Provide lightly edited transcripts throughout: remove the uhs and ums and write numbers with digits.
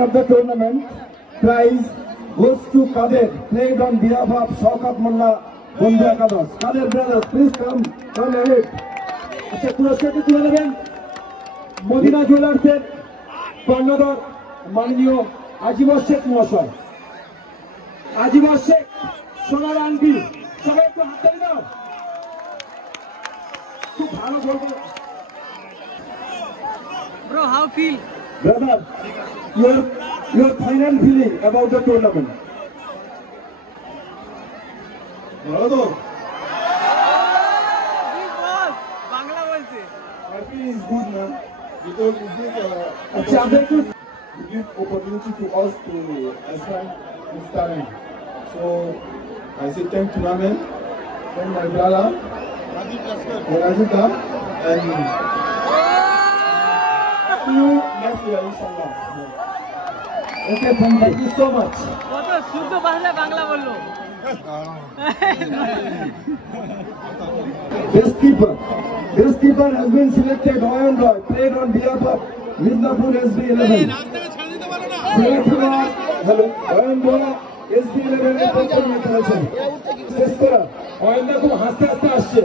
of the tournament prize goes to Kader, played on behalf of Shaukat Molla Bondhu Ekadosh. Kader brothers, please come ahead. আচ্ছা, পুরস্কারটি তুলে দেবেন Medina জুয়েলার্সের কর্ণধার মাননীয় আজিমর শেখ মহাশয়। আজিমর শেখ, সোনার আংটি, সবাই একটু হাততালি দাও। খুব ভালো বলবো। Bro, how feel? Brother, your final feeling about the tournament? ভালো তো? বাংলা বলছে। I feel it's good man because it gives আচ্ছা, আমরা একটু give opportunity to us to expand this talent. So I say thank tournament, thank my brother, Razika, and see you next year inshallah. okay, thank you so much. কত শুদ্ধ ভাষায় বাংলা বললো। Best keeper has been selected. Oyan Roy, played on behalf of Midnapur SB11. Selected hello, Oyan Roy SB11 এর পক্ষে নিয়ে খেলেছেন। শেষ করা ওয়ান দা খুব হাসতে হাসতে আসছে,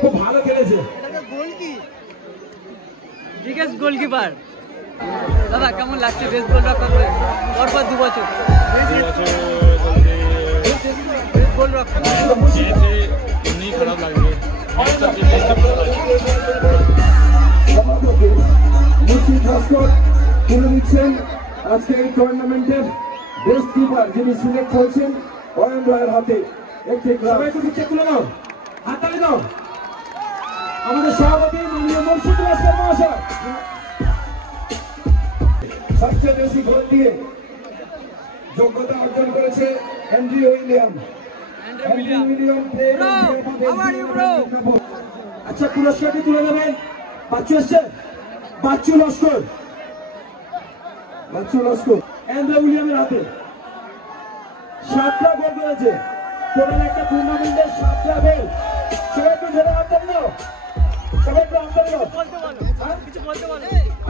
খুব ভালো খেলেছে। বিগেস্ট গোলকিপার দাদা, কেমন লাগছে বেস্ট গোলরক্ষক হয়ে পরপর 2 বছর? বেস্ট গোলরক্ষক এমনি খারাপ লাগবে। মুর্শিদ ভাস্কর তুলে দিচ্ছেন আজকে এই টুর্নামেন্টের বেস্ট কিপার, যিনি সিলেক্ট হয়েছেন অয়ন রয়ের হাতে। সবাই একটু নিচে তুলে দাও, হাততালি দাও আমাদের সভাপতি মাননীয় মুর্শিদ ভাস্কর মহাশয়। সবচেয়ে বেশি গোল দিয়ে যোগ্যতা অর্জন করেছে হেনরি উইলিয়াম। আচ্ছা, পুরস্কারটি তুলে দেবেন বাচ্চু এসছে, বাচ্চু লস্কর অ্যান্ড্রে উইলিয়ামের হাতে। 7টা গোল করেছে টোটাল একটা টুর্নামেন্টে, 7টা গোল। সবাই একটু জোরে হাত দাও, সবাই একটু হাত দাও।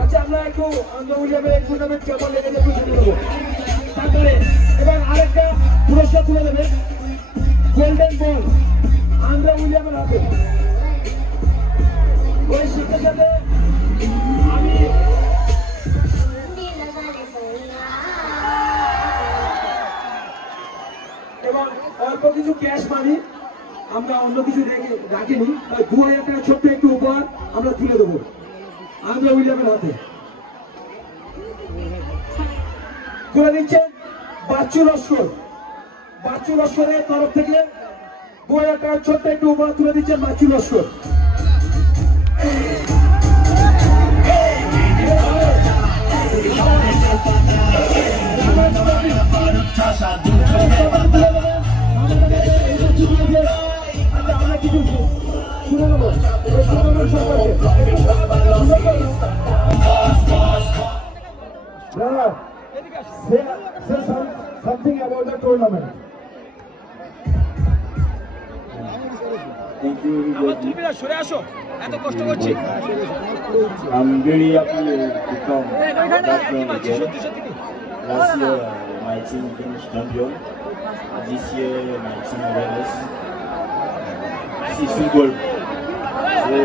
আচ্ছা, আমরা একটু অ্যান্ড্রে উইলিয়ামের এই টুর্নামেন্ট কেমন লেগেছে একটু জেনে নেবো। তারপরে এবার আরেকটা পুরস্কার তুলে দেবেন, গোল্ডেন বল অ্যান্ড্রে উইলিয়ামের হাতে। ওই সাথে সাথে আমি এবং অল্প কিছু ক্যাশ মানি, আমরা অন্য কিছু রাখিনি, তাই 2000 টাকা ছোট্ট একটু উপহার আমরা তুলে দেবো অ্যান্ড্রে উইলিয়ামের হাতে। তুলে দিচ্ছেন বাচ্চু লস্করের তরফ থেকে 2000 টাকা ছোট্ট একটু উপহার তুলে দিচ্ছেন Bachchu Laskar. Say something about the tournament. Thank you everybody. I'm very happy to come back home again. Last year my team finished champion. This year my team winners. 6 goals. So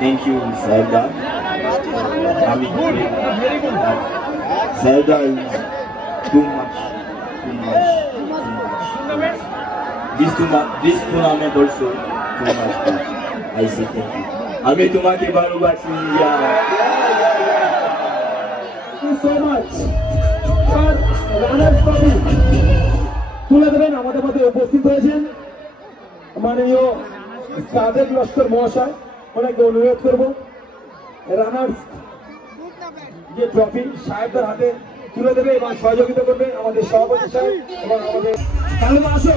thank you Saida. Saida is too much. This tournament also too much. I say thank you. আমি তোমাকে ভালোবাসি India. Thank you so much. আর runners trophy তুলে দেবেন আমাদের মধ্যে উপস্থিত হয়েছেন মাননীয় সাদেক লস্কর মহাশয়। ওনাকে অনুরোধ করবো রানার্স যে ট্রফি সাহেবদের হাতে তুলে দেবে এবং সহযোগিতা করবে আমাদের সভাপতি সাহেব এবং আমাদের তাহলে আসো।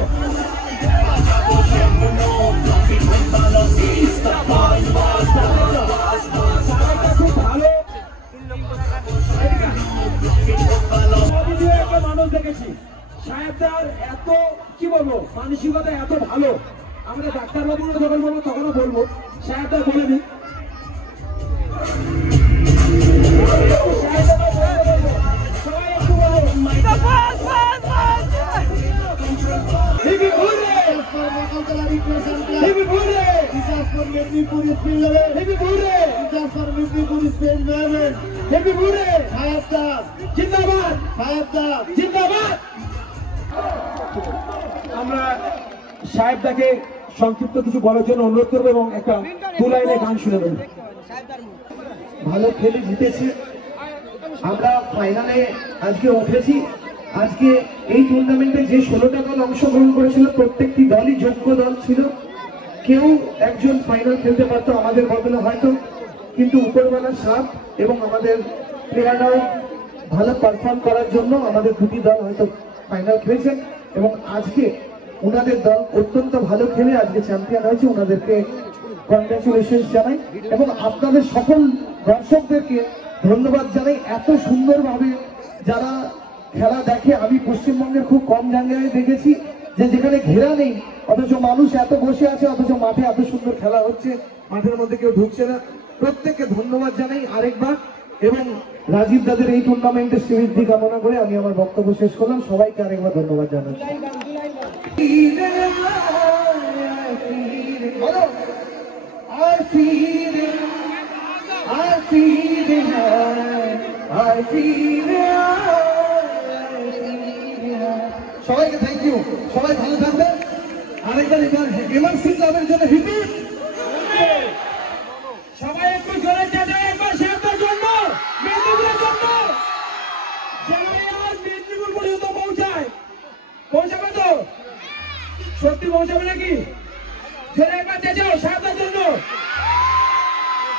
মানুষ দেখেছি সাহেবদার এত কি বলবো মানসিকতা এত ভালো, আমরা ডাক্তারবাবুরা যখন বলবো তখনও বলবো সাহেবদার বলে দিই। ফায়ারদা জিন্দাবাদ, ফায়ারদা জিন্দাবাদ। আমরা সাহেবদাকে সংক্ষিপ্ত কিছু বলার জন্য অনুরোধ করবো এবং একটা দু লাইনে গান শুনে দেবো। ভালো খেলে জিতেছে, আমরা ফাইনালে আজকে উঠেছি। আজকে এই টুর্নামেন্টে যে 16টা দল অংশগ্রহণ করেছিল প্রত্যেকটি দলই যোগ্য দল ছিল। কেউ একজন ফাইনাল খেলতে পারতো আমাদের বদলে হয়তো, কিন্তু উপরওয়ালার সাথ এবং আমাদের প্লেয়াররাও ভালো পারফর্ম করার জন্য আমাদের দুটি দল হয়তো ফাইনাল খেলেছেন এবং আজকে ওনাদের দল অত্যন্ত ভালো খেলে আজকে চ্যাম্পিয়ন হয়েছে। ওনাদেরকে কংগ্রাচুলেশন জানাই এবং আপনাদের সকল দর্শকদেরকে ধন্যবাদ জানাই। এত সুন্দরভাবে যারা খেলা দেখে, আমি পশ্চিমবঙ্গের খুব কম জায়গায় দেখেছি যে যেখানে ঘেরা নেই অথচ মানুষ এত বসে আছে, অথচ মাঠে এত সুন্দর খেলা হচ্ছে, মাঠের মধ্যে কেউ ঢুকছে না। প্রত্যেককে ধন্যবাদ জানাই আরেকবার এবং রাজীব দাদের এই টুর্নামেন্টের শ্রীবৃদ্ধি কামনা করে আমি আমার বক্তব্য শেষ করলাম। সবাইকে আরেকবার ধন্যবাদ জানাই। সবাইকে থ্যাংক ইউ, সবাই ভালো থাকবেন। আরেকবার এবার এমআরসি ক্লাবের জন্য হিট